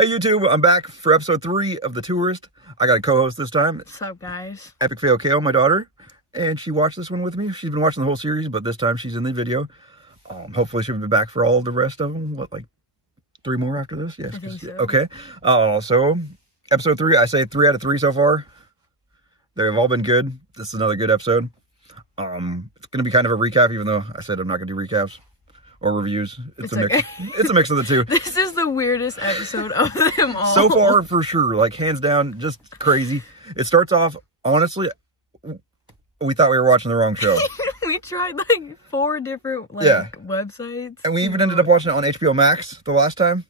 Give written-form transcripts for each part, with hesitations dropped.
Hey YouTube, I'm back for episode 3 of The Tourist. I got a co-host this time. What's up, guys? Epic Fail Kale, my daughter. And she watched this one with me. She's been watching the whole series, but this time she's in the video. Hopefully she'll be back for all the rest of them. What, like 3 more after this? Yes. I think so. Okay. So, episode 3, I say 3 out of 3 so far. They've all been good. This is another good episode. It's going to be kind of a recap, even though I said I'm not going to do recaps or reviews. It's a mix. Okay. It's a mix of the two. This is the weirdest episode of them all. So far, for sure. Like, hands down, just crazy. It starts off, honestly, we thought we were watching the wrong show. We tried like 4 different websites. And we even ended up watching it on HBO Max the last time.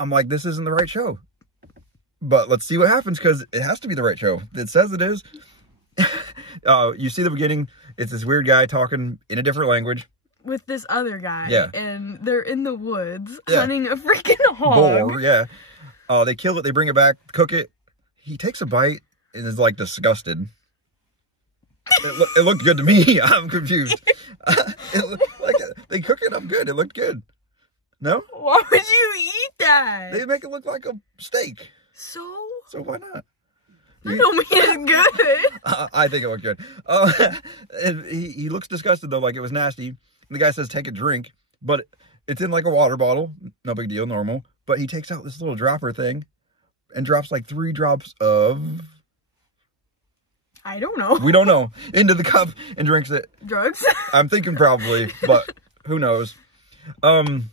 I'm like, this isn't the right show. But let's see what happens, because it has to be the right show. It says it is. You see the beginning. It's this weird guy talking in a different language. With this other guy. Yeah. And they're in the woods hunting a freaking hog. Boar, yeah. They kill it, they bring it back, cook it. He takes a bite and is like disgusted. It looked good to me. I'm confused. They cook it up good. It looked good. No? Why would you eat that? They make it look like a steak. So why not? I don't mean it's good. I think it looked good. He looks disgusted though, like it was nasty. And the guy says, take a drink, but it's in like a water bottle. No big deal, normal. But he takes out this little dropper thing and drops like 3 drops of... I don't know. We don't know. Into the cup and drinks it. Drugs? I'm thinking probably, but who knows. And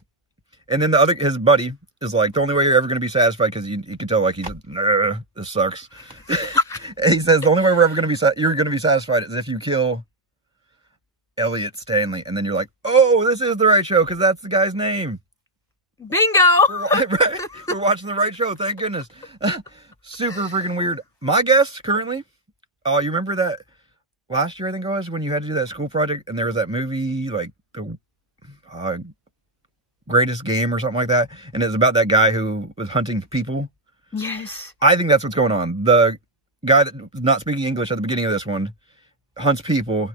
then his buddy is like, the only way you're ever going to be satisfied, because you can tell like he's like, this sucks. He says, the only way you're going to be satisfied is if you kill Elliot Stanley. And then you're like, oh, this is the right show, because that's the guy's name. Bingo! We're watching the right show, thank goodness. Super freaking weird. My guess currently, you remember that last year, I think it was, when you had to do that school project, and there was that movie, like, the Greatest Game or something like that, and it was about that guy who was hunting people? Yes. I think that's what's going on. The guy that was not speaking English at the beginning of this one hunts people.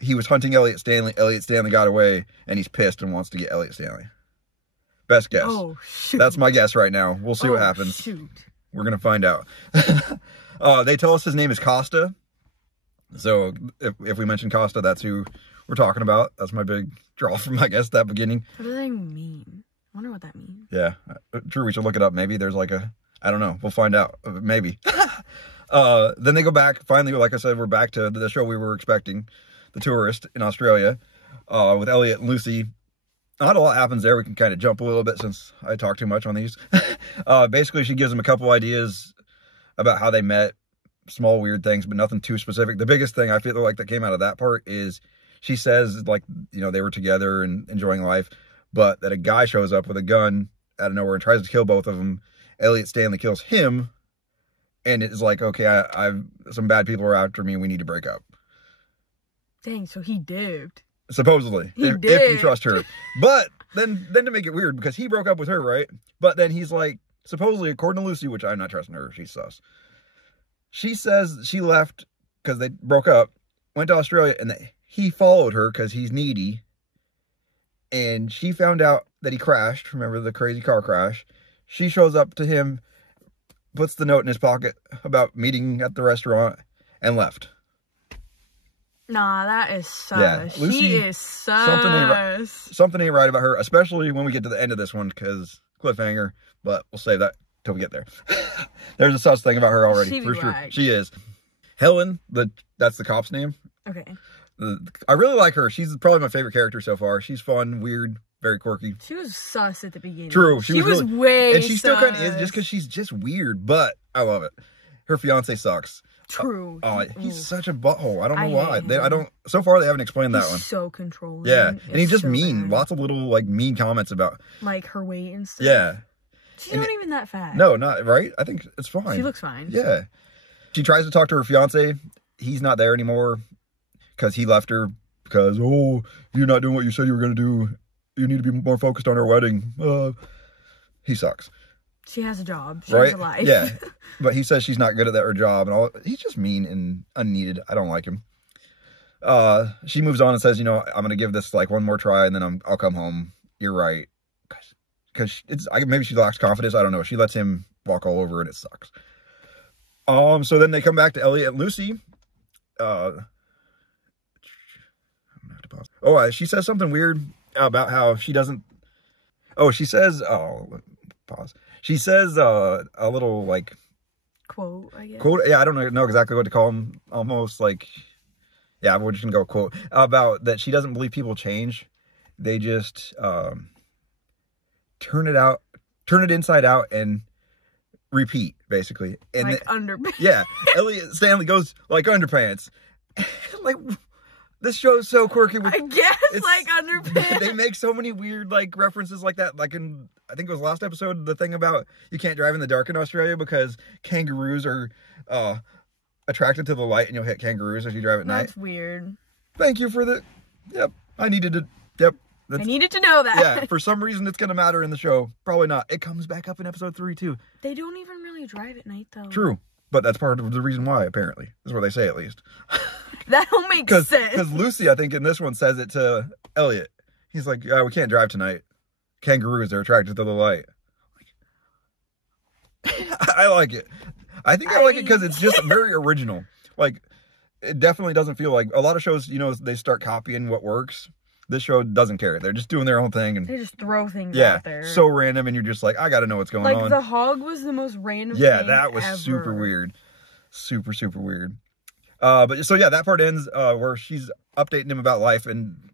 He was hunting Elliot Stanley. Elliot Stanley got away, and he's pissed and wants to get Elliot Stanley. Best guess. Oh, shoot. That's my guess right now. We'll see what happens. Shoot. We're going to find out. They tell us his name is Costa. So if we mention Costa, that's who we're talking about. That's my big draw from, I guess, that beginning. What do they mean? I wonder what that means. Yeah. True, we should look it up. Maybe there's like I don't know. We'll find out. Maybe. Then they go back. Finally, like I said, we're back to the show we were expecting. The Tourist in Australia. With Elliot and Lucy. Not a lot happens there. We can kind of jump a little bit since I talk too much on these. Basically, she gives them a couple ideas about how they met. Small weird things, but nothing too specific. The biggest thing I feel like that came out of that part is she says, like, you know, they were together and enjoying life, but that a guy shows up with a gun out of nowhere and tries to kill both of them. Elliot Stanley kills him, and it's like, okay, some bad people are after me, and we need to break up. Dang, so he dipped. Supposedly, if you trust her. But then to make it weird, because he broke up with her, right? But then he's like, supposedly, according to Lucy, which I'm not trusting her, she's sus. She says she left because they broke up, went to Australia, and he followed her because he's needy. And she found out that he crashed. Remember the crazy car crash? She shows up to him, puts the note in his pocket about meeting at the restaurant, and left. Nah, that is sus. Yeah, Lucy, she is sus. Something ain't right about her, especially when we get to the end of this one, because cliffhanger, but we'll save that till we get there. There's a sus thing about her already, for sure. She is. Helen, that's the cop's name. Okay. I really like her. She's probably my favorite character so far. She's fun, weird, very quirky. She was sus at the beginning. True. She was really, way and she still kind of is, just because she's just weird, but I love it. Her fiance sucks. True. He's such a butthole. I don't know why. So far, they haven't explained that one. So controlling. Yeah. And he's just so mean. Bad. Lots of little, like, mean comments about... like her weight and stuff. Yeah. She's not even that fat. No, not... Right? I think it's fine. She looks fine. Yeah. She tries to talk to her fiance. He's not there anymore because he left her because, oh, you're not doing what you said you were going to do. You need to be more focused on our wedding. He sucks. She has a job. She has a life. Yeah. But he says she's not good at her job and all. He's just mean and unneeded. I don't like him. She moves on and says, you know, I'm going to give this like one more try and then I'll come home. You're right. because maybe she lacks confidence. I don't know. She lets him walk all over, and it sucks. So then they come back to Elliot and Lucy. She says something weird about how she doesn't. Oh, she says. Oh, pause. She says a little like quote. I guess. Quote. Yeah, I don't know exactly what to call them. Almost like. Yeah, we're just gonna go quote about that. She doesn't believe people change. They just turn it inside out, and repeat, basically. And like underpants. Yeah, Elliot Stanley goes like underpants. Like, this show is so quirky. I guess like underpants. They make so many weird like references like that. Like in, I think it was last episode, the thing about you can't drive in the dark in Australia because kangaroos are attracted to the light, and you'll hit kangaroos as you drive at night. That's weird. Thank you for the. Yep, I needed to. Yep. I needed to know that. Yeah, for some reason it's going to matter in the show. Probably not. It comes back up in episode 3 too. They don't even really drive at night though. True. But that's part of the reason why, apparently. That's what they say, at least. That don't make sense. Because Lucy, I think, in this one says it to Elliot. He's like, yeah, we can't drive tonight. Kangaroos are attracted to the light. I like it. I think I like it because it's just very original. Like, it definitely doesn't feel like... A lot of shows, they start copying what works. This show doesn't care. They're just doing their own thing. And they just throw things out there. So random, and you're just like, I got to know what's going on. Like, the hog was the most random thing that was ever. super weird. Super, super weird. But so, yeah, that part ends where she's updating him about life, and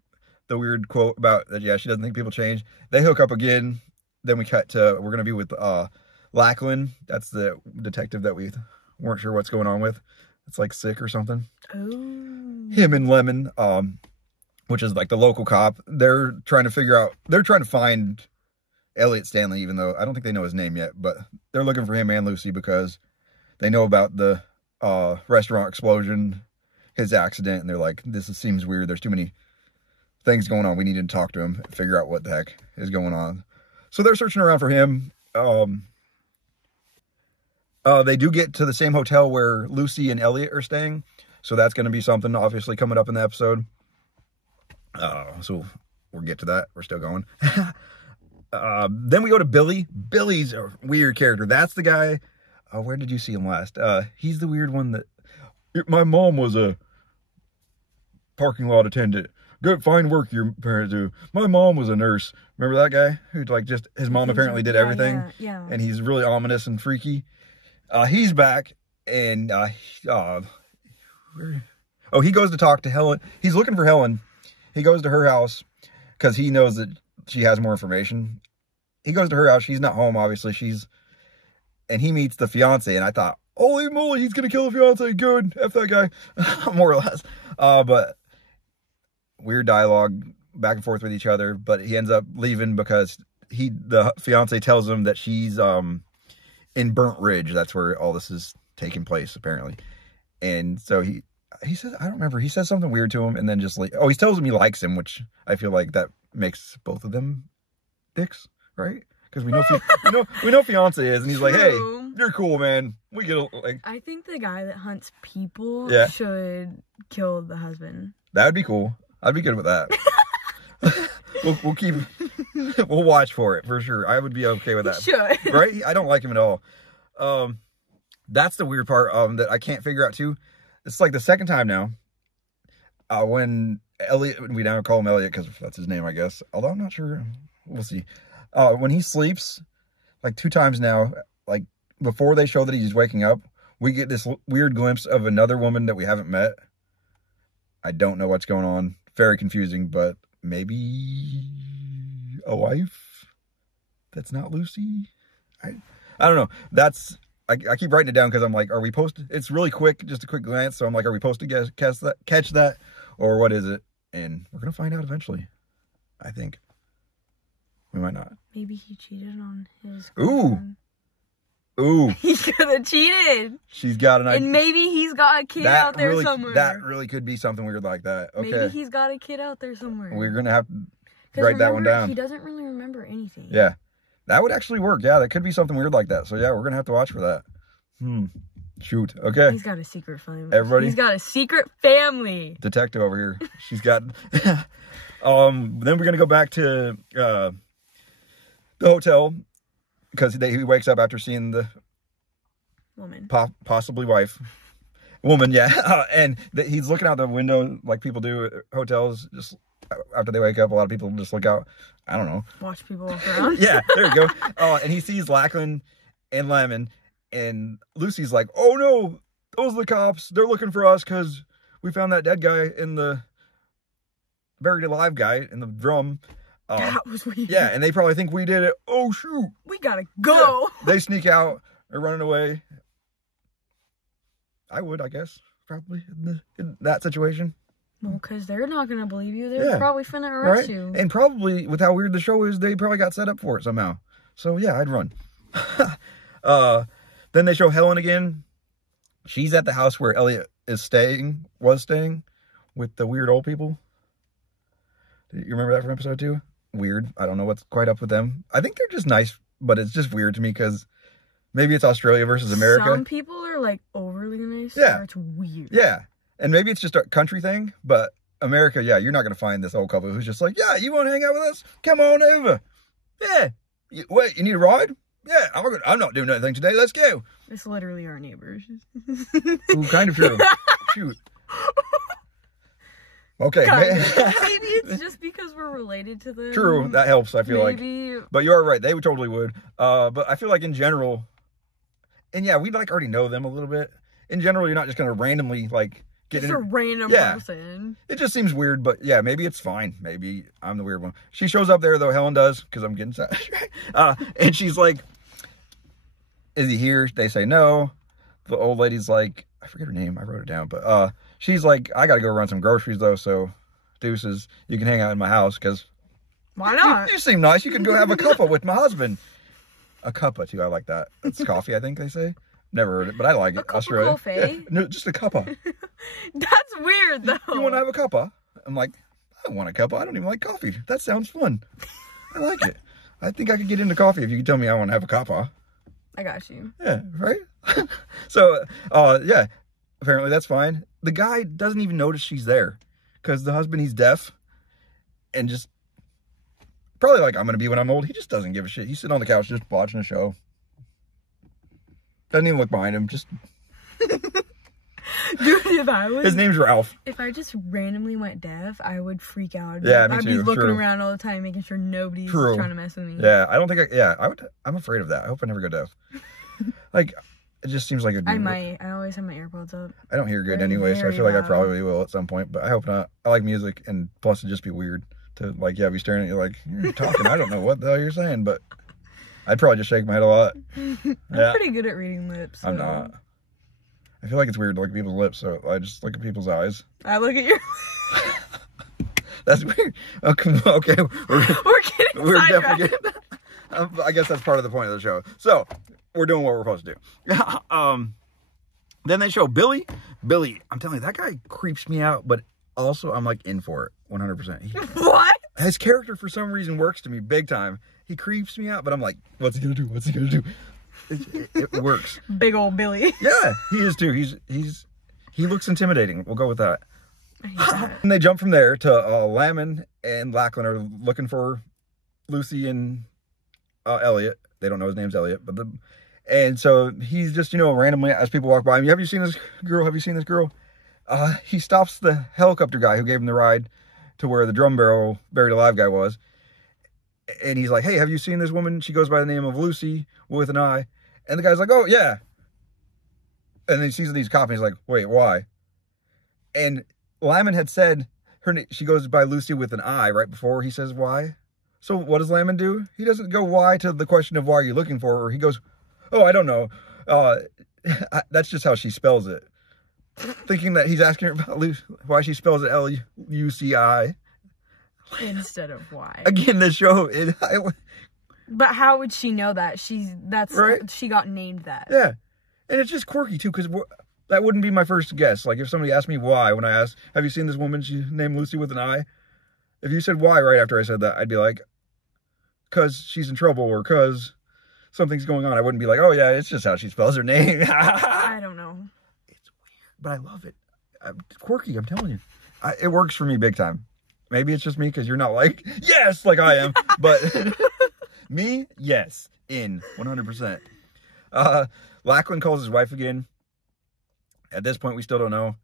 the weird quote about that, she doesn't think people change. They hook up again. Then we cut to, we're going to be with Lachlan. That's the detective that we weren't sure what's going on with. It's like sick or something. Oh. Him and Lemon, which is like the local cop. They're trying to find Elliot Stanley, even though I don't think they know his name yet, but they're looking for him and Lucy because they know about the restaurant explosion, his accident, and they're like, this seems weird. There's too many things going on. We need to talk to him, figure out what the heck is going on. So they're searching around for him. They do get to the same hotel where Lucy and Elliot are staying. So that's going to be something obviously coming up in the episode. So we'll get to that. We're still going. Then we go to Billy. Billy's a weird character. That's the guy. Where did you see him last? He's the weird one that... My mom was a parking lot attendant. Good, fine work your parents do. My mom was a nurse. Remember that guy? Who like just... His mom apparently did everything. Yeah. And he's really ominous and freaky. He's back. And... he goes to talk to Helen. He's looking for Helen. He goes to her house because he knows that she has more information. He goes to her house. She's not home, obviously. And he meets the fiance. And I thought, holy moly, he's going to kill the fiance. Good. F that guy. More or less. But weird dialogue back and forth with each other. But he ends up leaving because the fiance tells him that she's in Burnt Ridge. That's where all this is taking place, apparently. And so he says, I don't remember. He says something weird to him and then just like, he tells him he likes him, which I feel like that makes both of them dicks, right? Because we know fiance is, and he's like, hey, you're cool, man. We get like. I think the guy that hunts people should kill the husband. That would be cool. I'd be good with that. we'll watch for it for sure. I would be okay with that. Should. Right? I don't like him at all. That's the weird part that I can't figure out too. It's like the second time now. When Elliot, we now call him Elliot because that's his name, I guess. Although I'm not sure. We'll see. When he sleeps, like 2 times now, like before they show that he's waking up, we get this weird glimpse of another woman that we haven't met. I don't know what's going on. Very confusing, but maybe a wife that's not Lucy. I don't know. I keep writing it down because I'm like, are we supposed to... It's really quick, just a quick glance. So I'm like, are we supposed to catch that? Or what is it? And we're going to find out eventually. I think. We might not. Maybe he cheated on his girlfriend. Ooh. He could have cheated. She's got an idea. And maybe he's got a kid out there somewhere. That really could be something weird like that. Okay. Maybe he's got a kid out there somewhere. We're going to have to write that one down. He doesn't really remember anything. Yeah. That would actually work. Yeah, that could be something weird like that. So yeah, we're going to have to watch for that. Shoot. Okay. He's got a secret family. Everybody. He's got a secret family. Detective over here. She's got... Then we're going to go back to the hotel because he wakes up after seeing the woman, possibly woman, yeah. And he's looking out the window like people do at hotels. Just after they wake up, a lot of people just look out. I don't know. Watch people walk around. Yeah, there you go. And he sees Lachlan and Lemon, and Lucy's like, "Oh no, those are the cops. They're looking for us because we found that dead guy in the buried alive guy in the drum." That was weird. Yeah, and they probably think we did it. Oh shoot, we gotta go. Yeah. They sneak out. They're running away. I would, I guess, probably in that situation. Well, because they're not going to believe you. They're probably finna arrest you. And probably, with how weird the show is, they probably got set up for it somehow. So, yeah, I'd run. Then they show Helen again. She's at the house where Elliot was staying, with the weird old people. You remember that from episode 2? Weird. I don't know what's quite up with them. I think they're just nice, but it's just weird to me because maybe it's Australia versus America. Some people are, like, overly nice. Yeah. Or it's weird. Yeah. And maybe it's just a country thing, but America, yeah, you're not going to find this old couple who's just like, yeah, you want to hang out with us? Come on over. Yeah. Wait, you need a ride? Yeah, I'm not doing anything today. Let's go. It's literally our neighbors. Ooh, kind of true. Shoot. Okay. Maybe it's just because we're related to them. True. That helps, I feel like. But you are right. They totally would. But I feel like in general, and yeah, we like already know them a little bit. In general, you're not just going to randomly like get just a random person. It just seems weird, but yeah, maybe it's fine. Maybe I'm the weird one. She shows up there though. Helen does because I'm getting sad. And she's like, "Is he here?" They say no. The old lady's like, I forget her name. I wrote it down, but she's like, "I got to go run some groceries though. So, deuces. You can hang out in my house because why not? You seem nice. You can go have a cuppa with my husband." A cuppa too. I like that. It's coffee. I think they say. Never heard it, but I like it. Australia. Coffee? Yeah. No, just a cuppa. That's weird, though. You want to have a cuppa? I'm like, I want a cuppa. I don't even like coffee. That sounds fun. I like it. I think I could get into coffee if you could tell me I want to have a cuppa. I got you. Yeah, right? So, yeah, apparently that's fine. The guy doesn't even notice she's there because the husband, he's deaf and just probably like, I'm going to be when I'm old. He just doesn't give a shit. He's sitting on the couch just watching a show. Doesn't even look behind him. Just dude, if I was... His name's Ralph. If I just randomly went deaf, I would freak out. Yeah, me I'd too. be looking around all the time, making sure nobody's trying to mess with me. Yeah, I don't think I'm afraid of that. I hope I never go deaf. Like, it just seems like I might. I always have my AirPods up. I don't hear good anyway, so I feel like I probably will at some point, but I hope not. I like music, and plus it'd just be weird to, like, be staring at you like, you're talking, I don't know what the hell you're saying, but I'd probably just shake my head a lot. I'm pretty good at reading lips. So. I'm not. I feel like it's weird to look at people's lips, so I just look at people's eyes. I look at your... That's weird. Okay. We're definitely getting... I guess that's part of the point of the show. So, we're doing what we're supposed to do. Then they show Billy. Billy, I'm telling you, that guy creeps me out, but also I'm like in for it 100%. What? His character for some reason works to me big time. He creeps me out, but I'm like, what's he gonna do? What's he gonna do? It works. Big old Billy. Yeah, he is too. He looks intimidating. We'll go with that. And they jump from there to Lamon and Lachlan are looking for Lucy and Elliot. They don't know his name's Elliot, but and so he's just, randomly as people walk by him, have you seen this girl? Have you seen this girl? He stops the helicopter guy who gave him the ride to where the drum barrel buried alive guy was. And he's like, hey, have you seen this woman? She goes by the name of Lucy with an I. And the guy's like, oh, yeah. And then he sees these cops and he's like, wait, why? And Lyman had said she goes by Lucy with an I right before he says why. So what does Lyman do? He doesn't go why to the question of why are you looking for her. He goes, oh, I don't know. That's just how she spells it. Thinking that he's asking her about why she spells it Luci. Instead of why. Again, the show. But how would she know that? Right? She got named that. Yeah. And it's just quirky, too, because that wouldn't be my first guess. Like, if somebody asked me why, when I asked, have you seen this woman? She named Lucy with an I. If you said why right after I said that, I'd be like, because she's in trouble or because something's going on. I wouldn't be like, oh, yeah, it's just how she spells her name. I don't know. It's weird, but I love it. It's quirky, I'm telling you. It works for me big time. Maybe it's just me because you're not like, yes, like I am. But Me? Yes. In. 100%. Lachlan calls his wife again. At this point, we still don't know.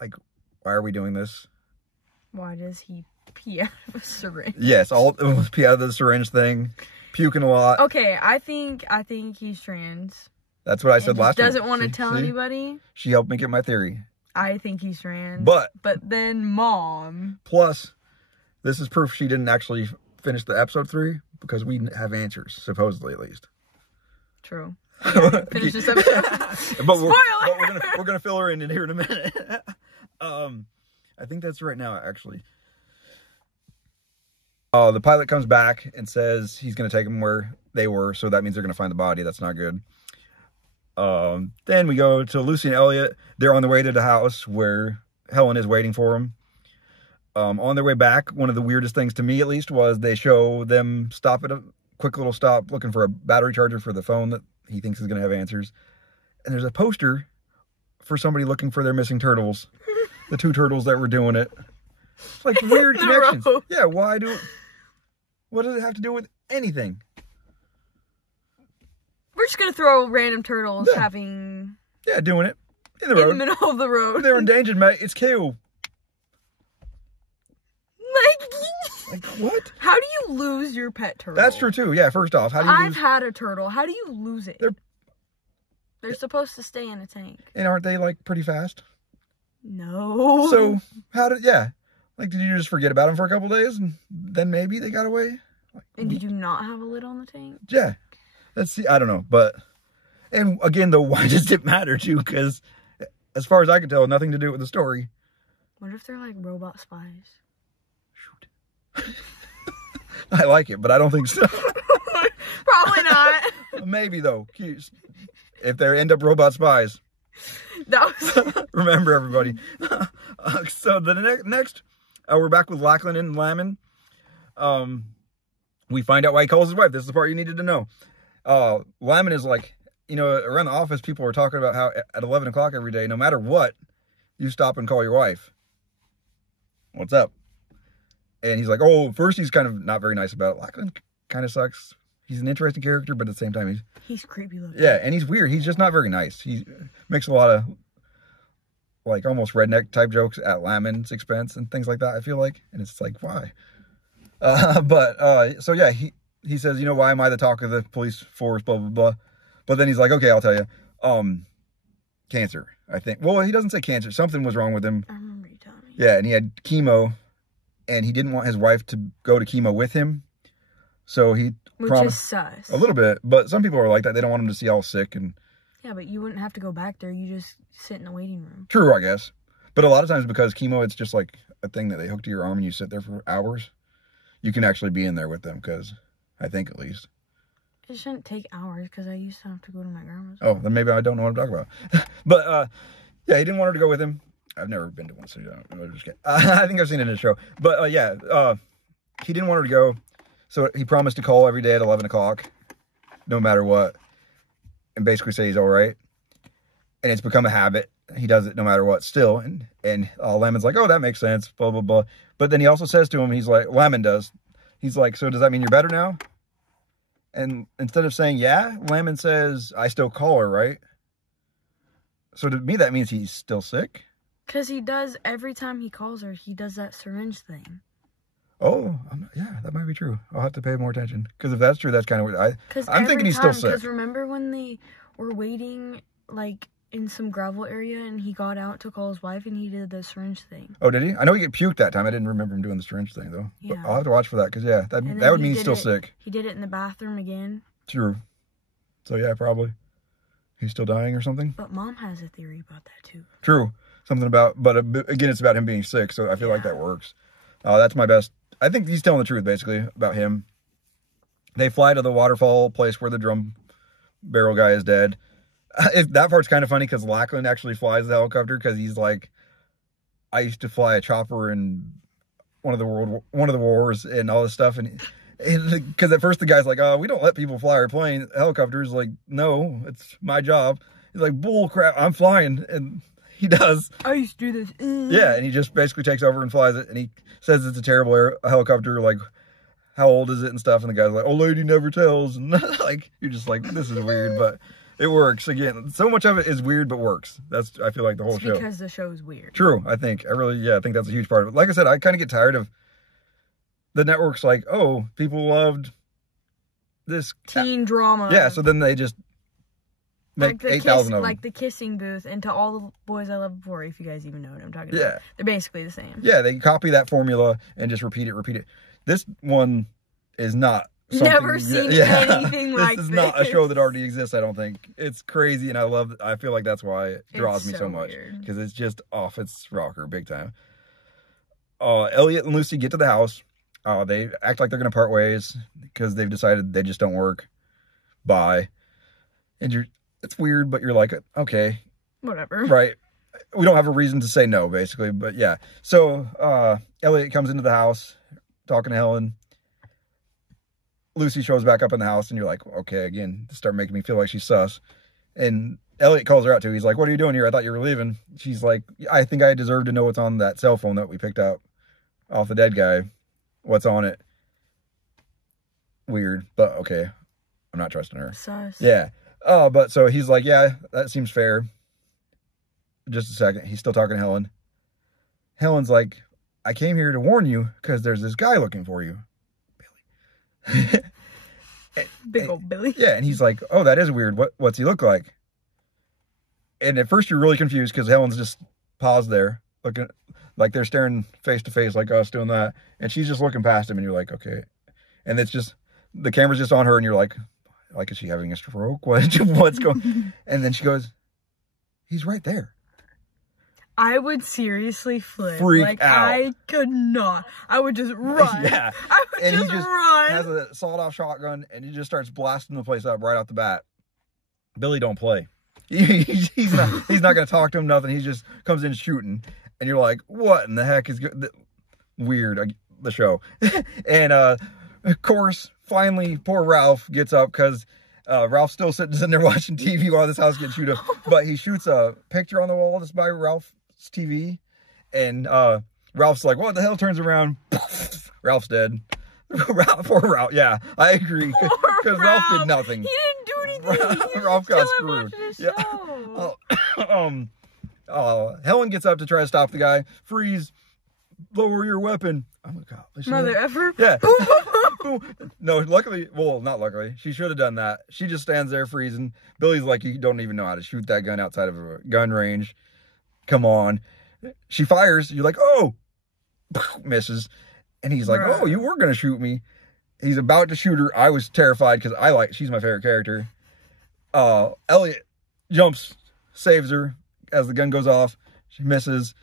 Like, why are we doing this? Why does he pee out of a syringe? Yes, pee out of the syringe thing. Puking a lot. Okay, I think he's trans. That's what I said last week. Doesn't want to tell anybody. She helped me get my theory. I think he's trans. But then Mom. Plus, this is proof she didn't actually finish the episode 3 because we have answers, supposedly at least. True. Finish this episode. but we're gonna fill her in here in a minute. I think that's right now, actually. The pilot comes back and says he's gonna take them where they were, so that means they're gonna find the body. That's not good. Then we go to Lucy and Elliot. They're on the way to the house where Helen is waiting for them. On their way back, one of the weirdest things to me, at least, was they show them stop at a quick little stop looking for a battery charger for the phone that he thinks is going to have answers. And there's a poster for somebody looking for their missing turtles. The 2 turtles that were doing it. It's like weird connections. Yeah, what does it have to do with anything? We're just going to throw random turtles having... Yeah, doing it. In the road. In the middle of the road. They're endangered, mate. It's cool. Like, what? How do you lose your pet turtle? That's true, too. Yeah, first off, how do you I've had a turtle. How do you lose it? They're supposed to stay in a tank. And aren't they, like, pretty fast? No. So, like, did you just forget about them for a couple days and then maybe they got away? Like, and did you not have a lid on the tank? Yeah. I don't know, but... And, again, though, why does it matter, too? Because, as far as I can tell, nothing to do with the story. What if they're, like, robot spies? I like it, but I don't think so. Probably not. Maybe, though. If they end up robot spies. That was... Remember, everybody. So, the next, we're back with Lachlan and Lamon. We find out why he calls his wife. This is the part you needed to know. Lamon is like, around the office, people are talking about how at 11 o'clock every day, no matter what, you stop and call your wife. What's up? And he's like, first he's kind of not very nice about it. Lachlan kind of sucks. He's an interesting character, but at the same time, he's creepy looking. Yeah, and he's weird. He's just not very nice. He makes a lot of, like, almost redneck type jokes at Lamon's expense and things like that, I feel like. And it's like, why? So yeah, he says, why am I the talk of the police force, blah, blah, blah. But then he's like, okay, I'll tell you. Cancer, I think. Well, he doesn't say cancer. Something was wrong with him. I remember you telling me. Yeah, and he had chemo. And he didn't want his wife to go to chemo with him. So he promised. Which is sus. A little bit. But some people are like that. They don't want him to see all sick. Yeah, but you wouldn't have to go back there. You just sit in the waiting room. True, I guess. But a lot of times because chemo, it's just like a thing that they hook to your arm and you sit there for hours. You can actually be in there with them because, I think at least. It shouldn't take hours because I used to have to go to my grandma's. Oh, then maybe I don't know what I'm talking about. But, yeah, he didn't want her to go with him. I've never been to one, so I'm just kidding. I think I've seen it in a show. But, he didn't want her to go. So he promised to call every day at 11 o'clock, no matter what, and basically say he's all right. And it's become a habit. He does it no matter what still. And Lamon's like, oh, that makes sense, blah, blah, blah. But then he also says to him, Lamon does, he's like, so does that mean you're better now? And instead of saying, yeah, Lamon says, I still call her, right? So to me, that means he's still sick. Because he does, every time he calls her, he does that syringe thing. Oh, yeah, that might be true. I'll have to pay more attention. Because if that's true, that's kind of weird. I'm thinking he's still sick. Because remember when they were waiting, like, in some gravel area, and he got out to call his wife, and he did the syringe thing? Oh, did he? I know he get puked that time. I didn't remember him doing the syringe thing, though. Yeah. But I'll have to watch for that, because, yeah, that would mean he's still sick. He did it in the bathroom again. True. So, yeah, probably. He's still dying or something? But Mom has a theory about that, too. True. Something about, but again, it's about him being sick, so I feel like that works. That's my best. I think he's telling the truth, basically, about him. They fly to the waterfall place where the drum barrel guy is dead. That part's kind of funny because Lachlan actually flies the helicopter because he's like, I used to fly a chopper in one of the wars and all this stuff, and because at first the guy's like, oh, we don't let people fly our plane. Helicopters, like, no, it's my job. He's like, bull crap, I'm flying, and he does. I used to do this. Yeah, and he just basically takes over and flies it, and he says it's a terrible helicopter, like, how old is it and stuff, and the guy's like, "Old lady never tells," and like you're just like, this is weird, but it works. Again, so much of it is weird but works. That's, I feel like, the whole show. Because the show's weird. True, I think. I think that's a huge part of it. Like I said, I kind of get tired of the network's like, oh, people loved this teen drama. Yeah, so then they just make 8,000 of them. Like the Kissing Booth, and To All the Boys I Loved Before, if you guys even know what I'm talking about. Yeah. They're basically the same. Yeah, they copy that formula and just repeat it. This one is not something... Never seen anything like this. This is not a show that already exists, I don't think. It's crazy, and I feel like that's why it draws me so much. Because it's just off its rocker, big time. Elliot and Lucy get to the house. They act like they're going to part ways because they've decided they just don't work. Bye. And it's weird, but you're like, okay. Whatever. Right. We don't have a reason to say no, basically. But yeah. So Elliot comes into the house talking to Helen. Lucy shows back up in the house, and you're like, okay, again, start making me feel like she's sus. And Elliot calls her out too. He's like, what are you doing here? I thought you were leaving. She's like, I think I deserve to know what's on that cell phone that we picked up off the dead guy. What's on it? Weird, but okay. I'm not trusting her. Sus. Yeah. But so he's like, yeah, that seems fair. Just a second. He's still talking to Helen. Helen's like, I came here to warn you because there's this guy looking for you. Billy. Big old Billy. Yeah, and he's like, oh, that is weird. What's he look like? And at first you're really confused because Helen's just paused there, looking like they're staring face to face like us doing that. And she's just looking past him, and you're like, okay. And it's just, the camera's just on her, and you're like, is she having a stroke? What's going? And then she goes, he's right there. I would seriously flip. Freak out. I could not. I would just run. Yeah. I would and just he just run. has a sawed-off shotgun, and he just starts blasting the place up right off the bat. Billy don't play. He's not going to talk to him, nothing. He just comes in shooting, and you're like, what in the heck is weird, the show. And, of course, finally, poor Ralph gets up, because Ralph's still sitting there watching TV while this house gets shooted up. But he shoots a picture on the wall that's by Ralph's TV, and Ralph's like, what the hell? Turns around, Ralph's dead. Poor Ralph. Yeah, I agree, because Ralph did nothing. He didn't do anything. Ralph got screwed. Yeah. Helen gets up to try to stop the guy. Freeze. Lower your weapon. Oh my God. Mother effer. Yeah. No, luckily, well, not luckily. She should have done that. She just stands there freezing. Billy's like, you don't even know how to shoot that gun outside of a gun range. Come on. She fires. You're like, oh. Misses. And he's like, oh, you were going to shoot me. He's about to shoot her. I was terrified because she's my favorite character. Elliot jumps, saves her as the gun goes off. She misses.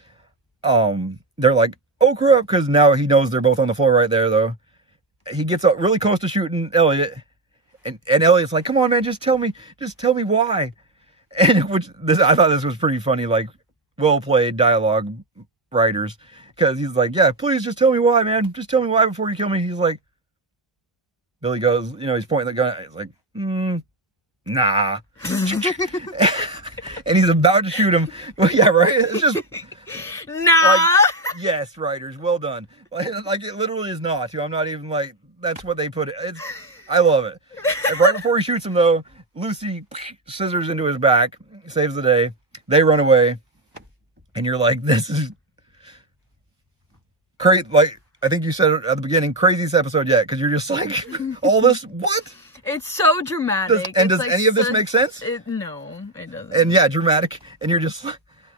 They're like, oh crap, because now he knows they're both on the floor right there, though. He gets up really close to shooting Elliot, and Elliot's like, come on, man, just tell me why. And I thought this was pretty funny, like, well played dialogue writers, because he's like, yeah, please just tell me why, man, just tell me why before you kill me. He's like, Billy goes, he's pointing the gun, he's like, nah. And he's about to shoot him. Well, yeah, right? It's just... Nah. Like, yes, writers, well done. Like it literally is not. I'm not even like, that's what they put it. I love it. And right before he shoots him, though, Lucy scissors into his back, saves the day. They run away. And you're like, this is crazy. Like, I think you said it at the beginning, craziest episode yet. Because you're just like, all this, what? It's so dramatic. Does any of this make sense? No, it doesn't. And yeah, dramatic. And you're just,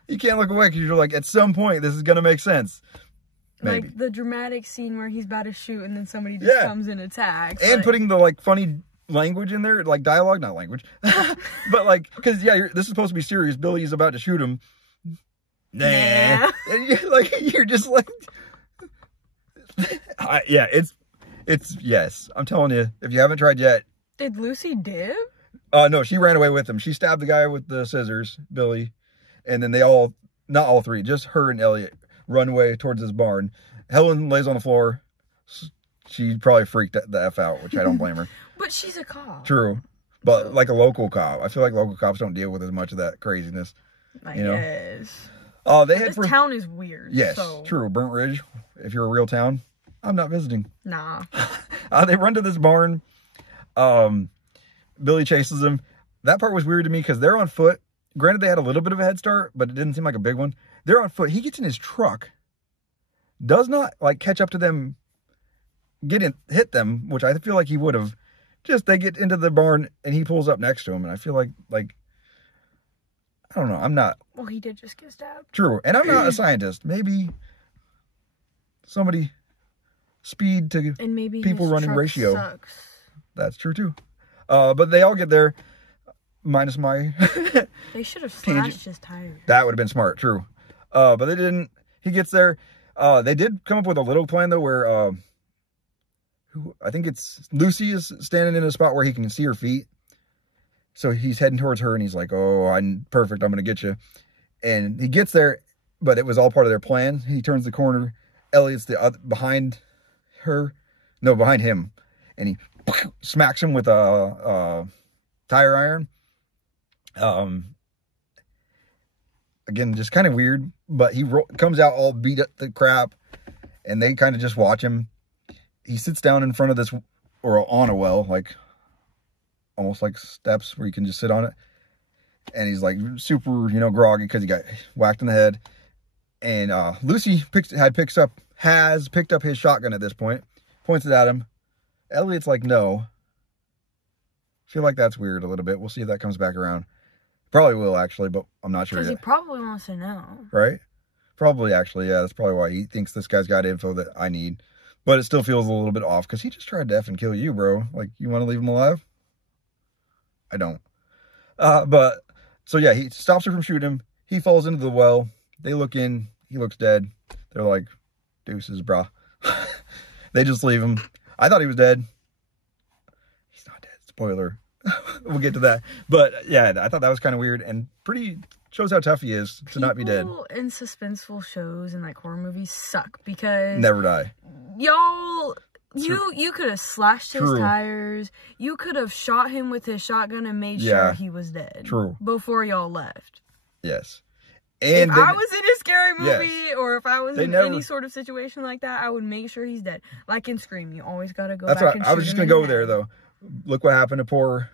you can't look away because you're like, at some point, this is going to make sense. Maybe. Like the dramatic scene where he's about to shoot and then somebody just comes and attacks. And putting the like funny language in there, like dialogue, not language. But like, because this is supposed to be serious. Billy's about to shoot him. Nah. And you're just like, it's yes. I'm telling you, if you haven't tried yet. Did Lucy dip? No, she ran away with him. She stabbed the guy with the scissors, Billy. And then they all, not all three, just her and Elliot run away towards his barn. Helen lays on the floor. She probably freaked the F out, which I don't blame her. But she's a cop. True. But like a local cop. I feel like local cops don't deal with as much of that craziness. I guess. This town is weird. Yes, so. True. Burnt Ridge, if you're a real town, I'm not visiting. Nah. They run to this barn. Billy chases them. That part was weird to me because they're on foot. Granted, they had a little bit of a head start, but it didn't seem like a big one. They're on foot. He gets in his truck. Does not, like, catch up to them, hit them, which I feel like he would have. Just, they get into the barn, and he pulls up next to him, and I feel like, I don't know, I'm not... Well, he did just get stabbed. True, and I'm not a scientist. Maybe somebody speed to and maybe people his running truck ratio. Sucks. That's true, too. But they all get there, minus my... They should have slashed his tires. That would have been smart, true. But they didn't. He gets there. They did come up with a little plan, though, where... I think it's Lucy is standing in a spot where he can see her feet. So he's heading towards her and he's like, oh, I'm perfect. I'm going to get you. And he gets there, but it was all part of their plan. He turns the corner. Elliot's behind her. No, behind him. And he smacks him with a tire iron. Again, just kind of weird, but he comes out all beat up the crap and they kind of just watch him. He sits down in front of this, or on a well, like, almost like steps where you can just sit on it. And he's like super, groggy because he got whacked in the head. And Lucy has picked up his shotgun at this point, points it at him. Elliot's like, no. Feel like that's weird a little bit. We'll see if that comes back around. Probably will, actually, but I'm not sure yet. Because he probably wants to know. Right? Probably, actually, yeah. That's probably why he thinks this guy's got info that I need. But it still feels a little bit off because he just tried to effing kill you, bro. Like, you want to leave him alive? I don't. So yeah, he stops her from shooting him. He falls into the well. They look in. He looks dead. They're like, deuces, brah. They just leave him. I thought he was dead. He's not dead. Spoiler. We'll get to that. But yeah, I thought that was kind of weird and pretty shows how tough he is to not be dead. People in suspenseful shows and like horror movies suck because never die. Y'all, you could have slashed his tires. You could have shot him with his shotgun and made sure he was dead. True. Before y'all left. Yes. And if I was in a scary movie or if I was in any sort of situation like that, I would make sure he's dead. Like in Scream, you always gotta go back and shoot I was just gonna go there though. Look what happened to poor.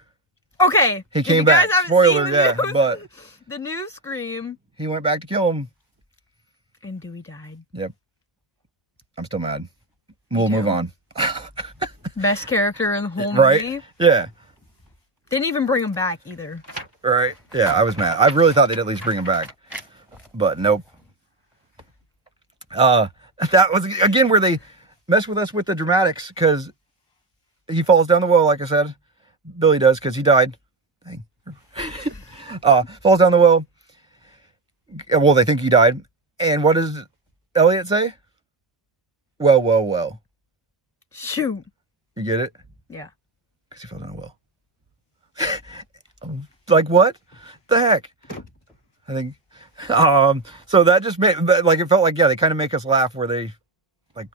Okay. He came back. Spoiler, but the new Scream. He went back to kill him. And Dewey died. Yep. I'm still mad. We'll move on. Best character in the whole movie. Right? Yeah. Didn't even bring him back either. Right? Yeah, I was mad. I really thought they'd at least bring him back. But nope. That was, again, where they mess with us with the dramatics, because he falls down the well, like I said. Billy does, because he died. Dang. Falls down the well. Well, they think he died. And what does Elliot say? Well, well, well. Shoot. You get it? Yeah. Because he fell down a well. Like, what the heck? I think, so that just made, like, it felt like, yeah, they kind of make us laugh where they, like,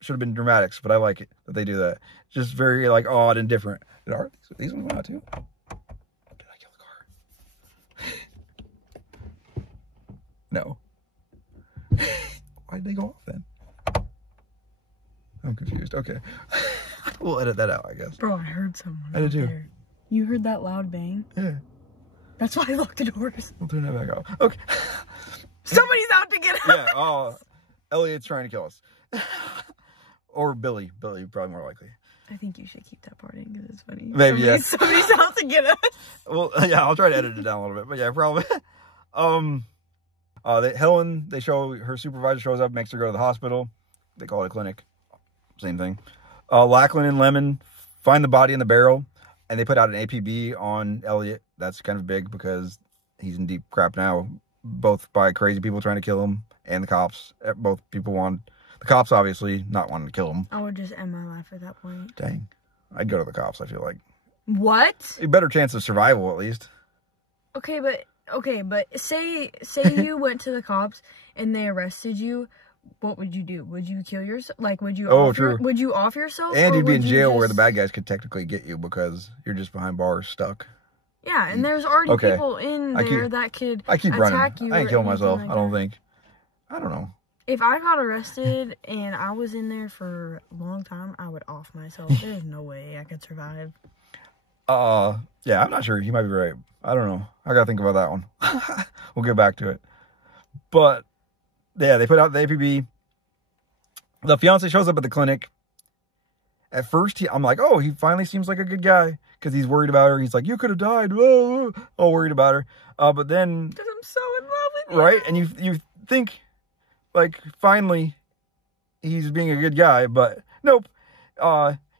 should have been dramatics, but I like it that they do that. Just very, like, odd and different. Are these ones out too? Did I kill the car? No. Why did they go off then? I'm confused. Okay. We'll edit that out, I guess. Bro, I heard someone. I did too. There. You heard that loud bang? Yeah. That's why I locked the doors. We'll turn that back off. Okay. Somebody's out to get us. Yeah. Elliot's trying to kill us. Or Billy. Billy, probably more likely. I think you should keep that part in because it's funny. Maybe, Somebody's out to get us. Well, yeah, I'll try to edit it down a little bit. But yeah, probably. Helen, her supervisor shows up, makes her go to the hospital. They call it a clinic. Same thing. Lachlan and Lemon find the body in the barrel, and they put out an APB on Elliot. That's kind of big because he's in deep crap now, both by crazy people trying to kill him and the cops. Both people want, the cops obviously not wanting to kill him. I would just end my life at that point. Dang. I'd go to the cops, I feel like. What? A better chance of survival, at least. Okay, but say you went to the cops and they arrested you. What would you do? Would you kill yourself? Like, would you? Would you off yourself? And you'd be in jail where the bad guys could technically get you because you're just behind bars stuck. Yeah, and there's already people in there that could I keep running. attack you. I ain't kill myself. Like I don't think. I don't know. If I got arrested and I was in there for a long time, I would off myself. There's no way I could survive. Yeah, I'm not sure. You might be right. I don't know. I gotta think about that one. We'll get back to it. But, yeah, they put out the APB. The fiance shows up at the clinic. At first, I'm like, oh, he finally seems like a good guy. Because he's worried about her. He's like, you could have died. All worried about her. But then... Because I'm so in love with you. Right? And you think, like, finally, he's being a good guy. But, nope.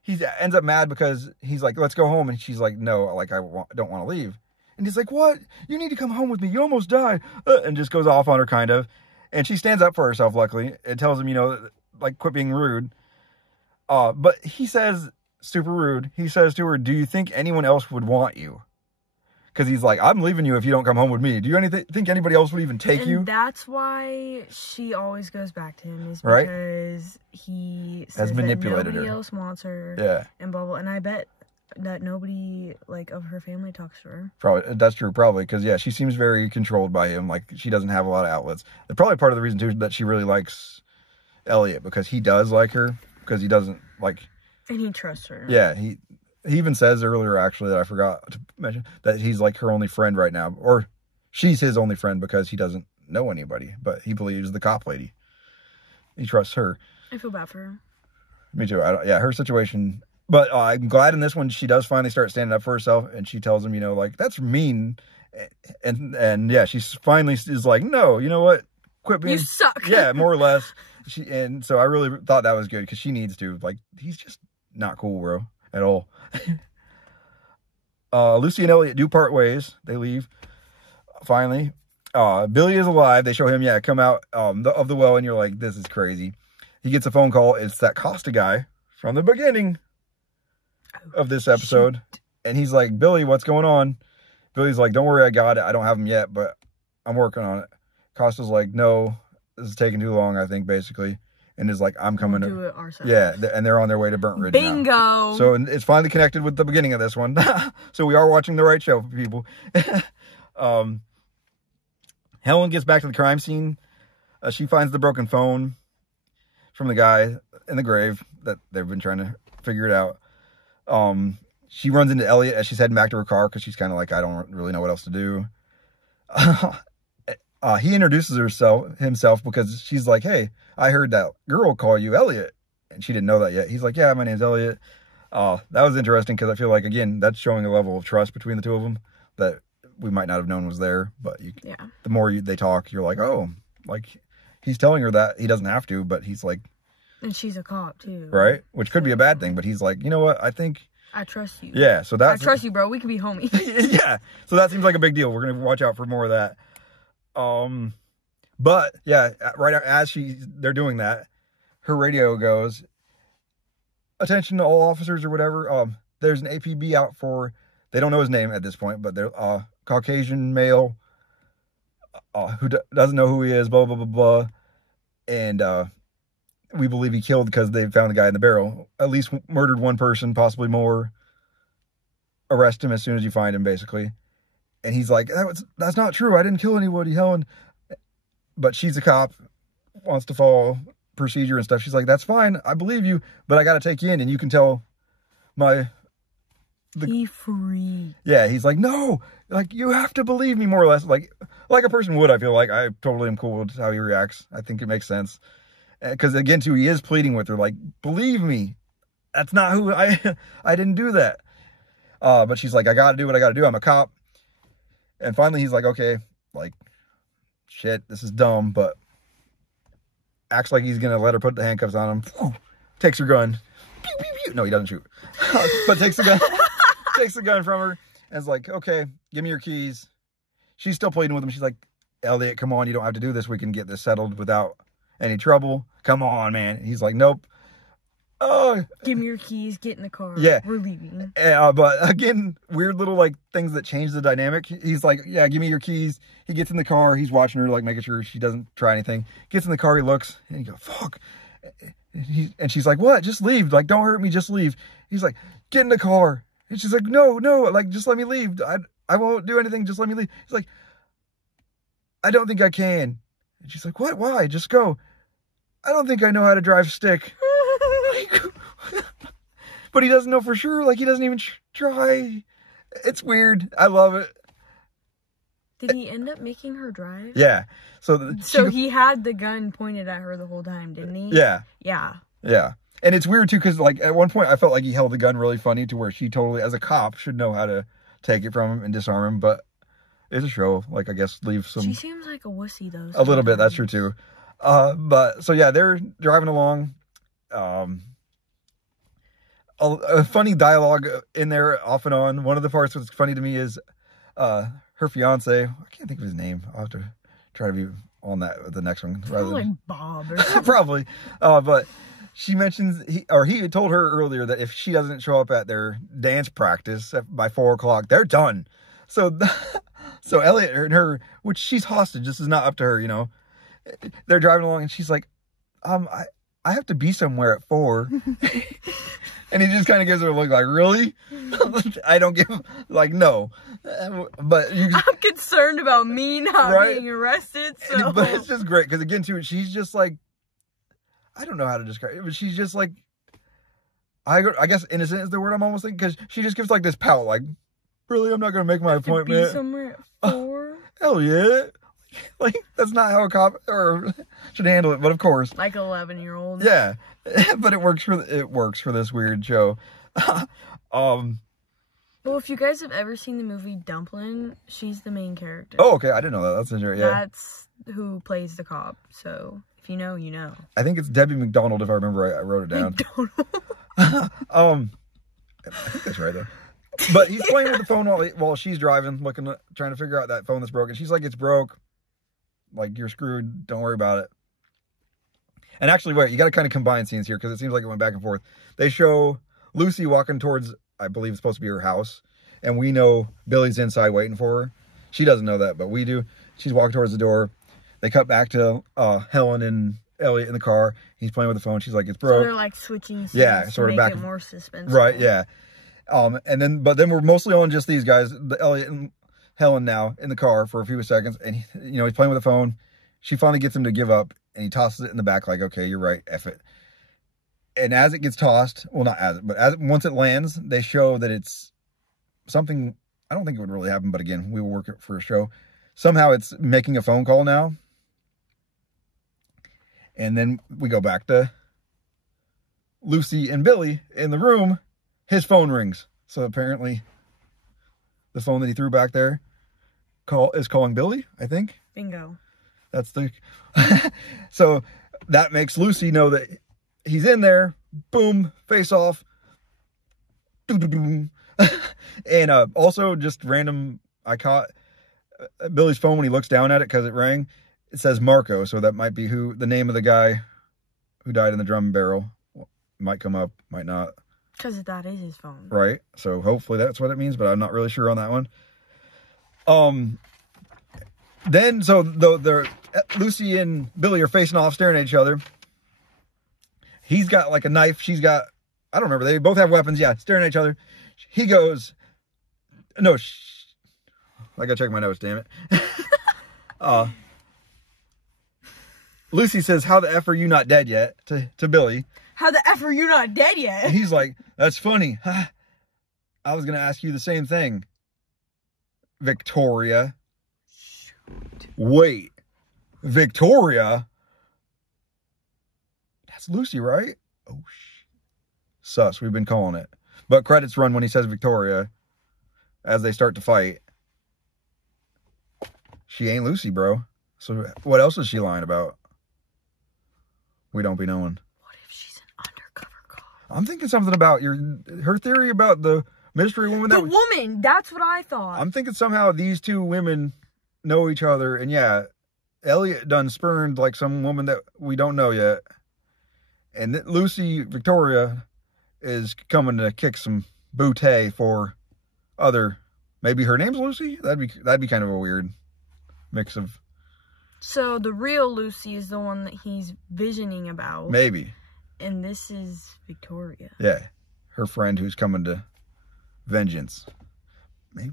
He ends up mad because he's like, let's go home. And she's like, no, like, don't want to leave. And he's like, what? You need to come home with me. You almost died. And just goes off on her, kind of. And she stands up for herself, luckily. And tells him, you know, like, quit being rude. But he says, super rude, he says to her, do you think anyone else would want you? Because he's like, I'm leaving you if you don't come home with me. Do you think anybody else would even take you? And that's why she always goes back to him, is because he says that nobody else wants her. Yeah. And blah, blah. And I bet that nobody, like, of her family talks to her. Probably. That's true, probably. Because, yeah, she seems very controlled by him. Like, she doesn't have a lot of outlets. And probably part of the reason, too, that she really likes Elliot. Because he does like her. Because he doesn't, like... And he trusts her. Yeah, he even says earlier, actually, that I forgot to mention, that he's like her only friend right now. Or she's his only friend because he doesn't know anybody. But he believes the cop lady. He trusts her. I feel bad for her. Me too. Yeah, her situation. But I'm glad in this one she does finally start standing up for herself. And she tells him, you know, like, that's mean. And yeah, she finally is like, no, you know what? Quit being... You suck. Yeah, more or less. And so I really thought that was good because she needs to. Like, he's just not cool, bro, at all. Lucy and Elliot do part ways. They leave. Finally. Billy is alive. They show him, come out of the well, and you're like, this is crazy. He gets a phone call. It's that Costa guy from the beginning of this episode. Shoot. And he's like, Billy, what's going on? Billy's like, don't worry, I got it. I don't have him yet, but I'm working on it. Costa's like, no. This is taking too long, I think, basically. And is like, I'm coming. We'll do it ourselves. Yeah, and they're on their way to Burnt Ridge Bingo! Now. So it's finally connected with the beginning of this one. So we are watching the right show, people. Helen gets back to the crime scene. She finds the broken phone from the guy in the grave that they've been trying to figure it out. She runs into Elliot as she's heading back to her car because she's kind of like, I don't really know what else to do. He introduces himself because she's like, hey, I heard that girl call you Elliot. And she didn't know that yet. He's like, yeah, my name's Elliot. That was interesting because I feel like, again, that's showing a level of trust between the two of them that we might not have known was there. But the more they talk, you're like, oh, like he's telling her that he doesn't have to, but he's like. And she's a cop, too. Right? Which could be a bad thing. But he's like, you know what? I think. I trust you. Yeah. So that's. I trust you, bro. We can be homies. Yeah. So that seems like a big deal. We're going to watch out for more of that. But yeah, right as they're doing that, her radio goes, attention to all officers or whatever. There's an APB out for, they don't know his name at this point, but they're, Caucasian male, who doesn't know who he is, blah, blah, blah, blah. And, we believe he killed because they found the guy in the barrel, at least murdered one person, possibly more. Arrest him as soon as you find him, basically. And he's like, that's not true. I didn't kill anybody, Helen. But she's a cop, wants to follow procedure and stuff. She's like, that's fine. I believe you, but I got to take you in and you can tell Be free. Yeah, he's like, no, like, you have to believe me, more or less. Like a person would, I feel like. I totally am cool with how he reacts. I think it makes sense. Because, again, too, he is pleading with her, like, believe me. That's not who I didn't do that. But she's like, I got to do what I got to do. I'm a cop. And finally, he's like, okay, like, shit, this is dumb, but acts like he's going to let her put the handcuffs on him. Whew, takes her gun. Pew, pew, pew. No, he doesn't shoot. But takes the gun. Takes the gun from her. And is like, okay, give me your keys. She's still pleading with him. She's like, Elliot, come on, you don't have to do this. We can get this settled without any trouble. Come on, man. And he's like, nope. Oh, give me your keys, get in the car. Yeah. We're leaving. But again, weird little like things that change the dynamic. He's like, yeah, give me your keys. He gets in the car. He's watching her, like making sure she doesn't try anything. Gets in the car. He looks and he goes, fuck. And she's like, what? Just leave. Like, don't hurt me. Just leave. He's like, get in the car. And she's like, no, like, just let me leave. I won't do anything. Just let me leave. He's like, I don't think I can. And she's like, what? Why? Just go. I don't think I know how to drive stick. But he doesn't know for sure. Like, he doesn't even try. It's weird. I love it. Did he end up making her drive? Yeah. So he had the gun pointed at her the whole time, didn't he? Yeah. Yeah. Yeah. And it's weird, too, because, like, at one point, I felt like he held the gun really funny to where she totally, as a cop, should know how to take it from him and disarm him. But it's a show. Like, I guess, leave some... She seems like a wussy, though. Sometimes. A little bit. That's true, too. But, so, yeah, they're driving along. A funny dialogue in there, off and on. One of the parts that's funny to me is her fiance. I can't think of his name. I'll have to try to be on that with the next one. Probably like Bob or something. Probably. But she mentions, he had told her earlier that if she doesn't show up at their dance practice by 4 o'clock, they're done. So Elliot and her, which she's hostage, this is not up to her, you know. They're driving along and she's like, I have to be somewhere at 4. And he just kind of gives her a look like, really? I don't give, like, no. But I'm concerned about me not being arrested. So. But it's just great because, again, too, she's just like, I don't know how to describe it, but she's just like, I guess innocent is the word I'm almost thinking, because she just gives like this pout, like, really, I'm not going to make my appointment. Be somewhere at 4? Hell yeah. Like, that's not how a cop should handle it, but of course. Like 11-year-old. Yeah. But it works for this weird show. Well, if you guys have ever seen the movie Dumplin', she's the main character. Oh, okay. I didn't know that. That's interesting. Yeah. That's who plays the cop. So, if you know, you know. I think it's Debbie McDonald, if I remember right. I wrote it down. McDonald. I think that's right, though. But he's playing with the phone while she's driving, trying to figure out that phone that's broken. She's like, it's broke. Like, you're screwed. Don't worry about it. And actually, wait, you got to kind of combine scenes here because it seems like it went back and forth. They show Lucy walking towards, I believe it's supposed to be her house. And we know Billy's inside waiting for her. She doesn't know that, but we do. She's walking towards the door. They cut back to Helen and Elliot in the car. He's playing with the phone. She's like, it's broke. So they're like switching scenes sort of to back make it more suspenseful. Right, yeah. But then we're mostly on just these guys, Elliot and Helen now in the car for a few seconds, and he's playing with the phone. She finally gets him to give up, and he tosses it in the back like, okay, you're right, F it. And as it gets tossed, well, not as it, but once it lands, they show that it's something, I don't think it would really happen, but again, we will work it for a show. Somehow it's making a phone call now. And then we go back to Lucy and Billy in the room. His phone rings. So apparently the phone that he threw back there is calling Billy, I think. Bingo. That's the... So that makes Lucy know that he's in there. Boom. Face off. And also just random... I caught Billy's phone when he looks down at it because it rang. It says Marco. So that might be the name of the guy who died in the drum barrel. Might come up. Might not. Because that is his phone. Right. So hopefully that's what it means, but I'm not really sure on that one. Then, so Lucy and Billy are facing off, staring at each other. He's got like a knife. She's got, I don't remember. They both have weapons. Yeah, staring at each other. He goes, no, I gotta check my notes, damn it. Lucy says, how the F are you not dead yet? To Billy. How the F are you not dead yet? And he's like, that's funny. I was going to ask you the same thing. Victoria. Shoot. Wait. Victoria? That's Lucy, right? Oh, sus. We've been calling it. But credits run when he says Victoria as they start to fight. She ain't Lucy, bro. So what else is she lying about? We don't be knowing. I'm thinking something about her theory about the mystery woman. That's what I thought. I'm thinking somehow these two women know each other. And yeah, Elliot done spurned like some woman that we don't know yet. And Lucy, Victoria, is coming to kick some booty for maybe her name's Lucy? That'd be kind of a weird mix of. So the real Lucy is the one that he's visioning about. Maybe. And this is Victoria. Yeah. Her friend who's coming to vengeance. Maybe,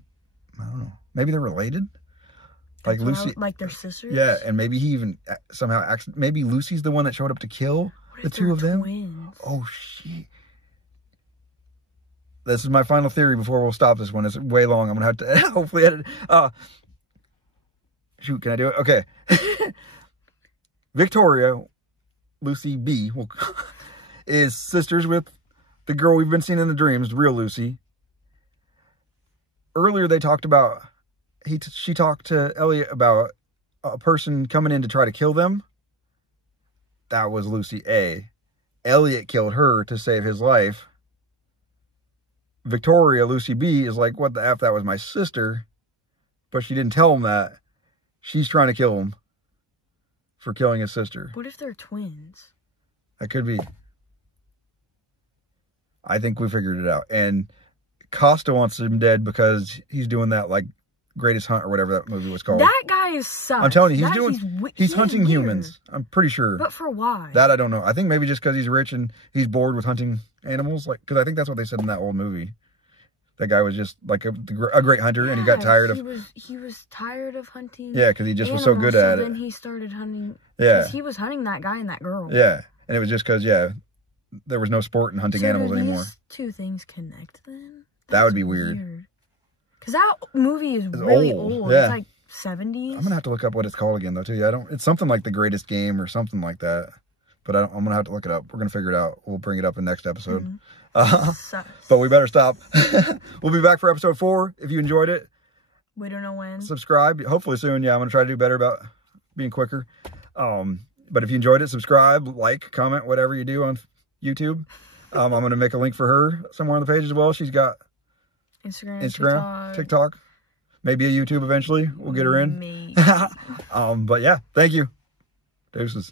I don't know. Maybe they're related? Like Lucy, like their sisters. Yeah, and maybe he even somehow maybe Lucy's the one that showed up to kill the two of them. Twins? Oh shit! This is my final theory before we'll stop this one. It's way long. I'm gonna have to hopefully edit. Shoot, can I do it? Okay. Victoria, Lucy B, is sisters with the girl we've been seeing in the dreams, real Lucy. Earlier they talked about, she talked to Elliot about a person coming in to try to kill them. That was Lucy A. Elliot killed her to save his life. Victoria, Lucy B, is like, what the F, that was my sister. But she didn't tell him that. She's trying to kill him for killing his sister. What if they're twins? That could be. I think we figured it out. And Costa wants him dead because he's doing that, like, Greatest Hunt or whatever that movie was called. That guy is sus. I'm telling you, he's hunting weird. humans. I'm pretty sure. But for why? That I don't know. I think maybe just because he's rich and he's bored with hunting animals. Like, because I think that's what they said in that old movie. That guy was just like a great hunter, and he got tired of. He was tired of hunting. Yeah, because he just was so good at it. Then he started hunting. Yeah, because he was hunting that guy and that girl. Yeah, and it was just because there was no sport in hunting animals anymore. These two things connect then? That would be weird. Because that movie is really old. Yeah. It's like 70s. I'm gonna have to look up what it's called again though too. Yeah, it's something like The Greatest Game or something like that. But I'm gonna have to look it up. We're gonna figure it out. We'll bring it up in the next episode. Mm-hmm. But we better stop. We'll be back for episode 4. If you enjoyed it, we don't know when. Subscribe. Hopefully soon. Yeah, I'm gonna try to do better about being quicker. But if you enjoyed it, subscribe, like, comment, whatever you do on YouTube. I'm gonna make a link for her somewhere on the page as well. She's got Instagram, TikTok, maybe a YouTube eventually. We'll get her in. Maybe. But yeah, thank you. Deuces.